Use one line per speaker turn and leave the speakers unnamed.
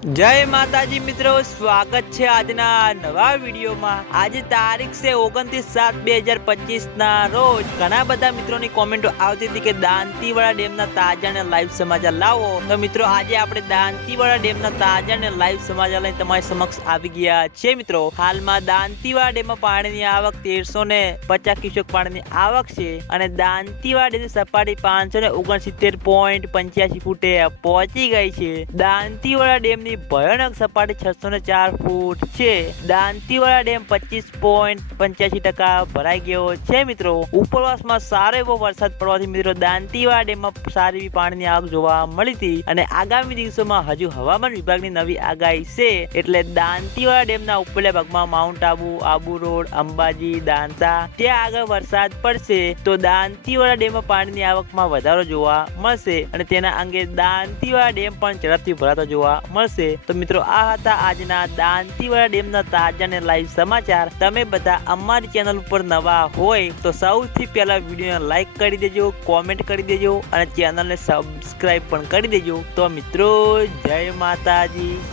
જય માતાજી મિત્રો, સ્વાગત છે આજના નવા વિડીયોમાં. આજે તારીખ છે ઓગણત્રીસ સાત બે હજાર પચીસ ના રોજ. ઘણા બધા મિત્રોની કોમેન્ટો આવતી હતી કે દાંતીવાડા ડેમના તાજા અને લાઈવ સમાચાર લાવો. તો મિત્રો, આજે આપણે દાંતીવાડા ડેમના તાજા અને લાઈવ સમાચાર લઈને તમારી સમક્ષ આવી ગયા છે મિત્રો. હાલમાં દાંતીવાડા ડેમમાં પાણીની આવક તેરસો ને પચાસ ક્યુસેક પાણીની આવક છે અને દાંતીવાડા ડેમની સપાટી પાંચસો ને ઓગણસિત્તેર પોઈન્ટ પંચ્યાસી ફૂટે પહોંચી ગઈ છે. દાંતીવાડા ડેમની ભયાનક સપાટી છસો ને ચાર ફૂટ છે. દાંતીવાડા ડેમ પચીસ પોઈન્ટ પંચ્યાસી ટકા ભરાઈ ગયો છે મિત્રો. ઉપરવાસમાં સારો એવો વરસાદ પડવાથી મિત્રો દાંતીવાડા ડેમમાં સારી એવી પાણીની આવક જોવા મળી હતી અને આગામી દિવસોમાં હજુ હવામાન વિભાગની નવી આગાહી છે. એટલે દાંતીવાડા ડેમના ઉપરલા ભાગમાં માઉન્ટ આબુ આબુ રોડ, અંબાજી, દાંતા, ત્યાં આગળ વરસાદ પડશે તો દાંતીવાડા ડેમમાં પાણીની આવકમાં વધારો જોવા મળશે અને તેના અંગે દાંતીવાડા ડેમ પણ ઝડપથી ભરાતો જોવા મળશે તો મિત્રો, આ હતા આજના દાંતીવાડા ડેમના તાજા અને લાઈવ સમાચાર. તમે બધા અમારી ચેનલ ઉપર નવા હોય તો સૌથી પહેલા વિડીયોને લાઈક કરી દેજો કોમેન્ટ કરી દેજો અને ચેનલને સબસ્ક્રાઈબ પણ કરી દેજો. તો મિત્રો, જય માતાજી.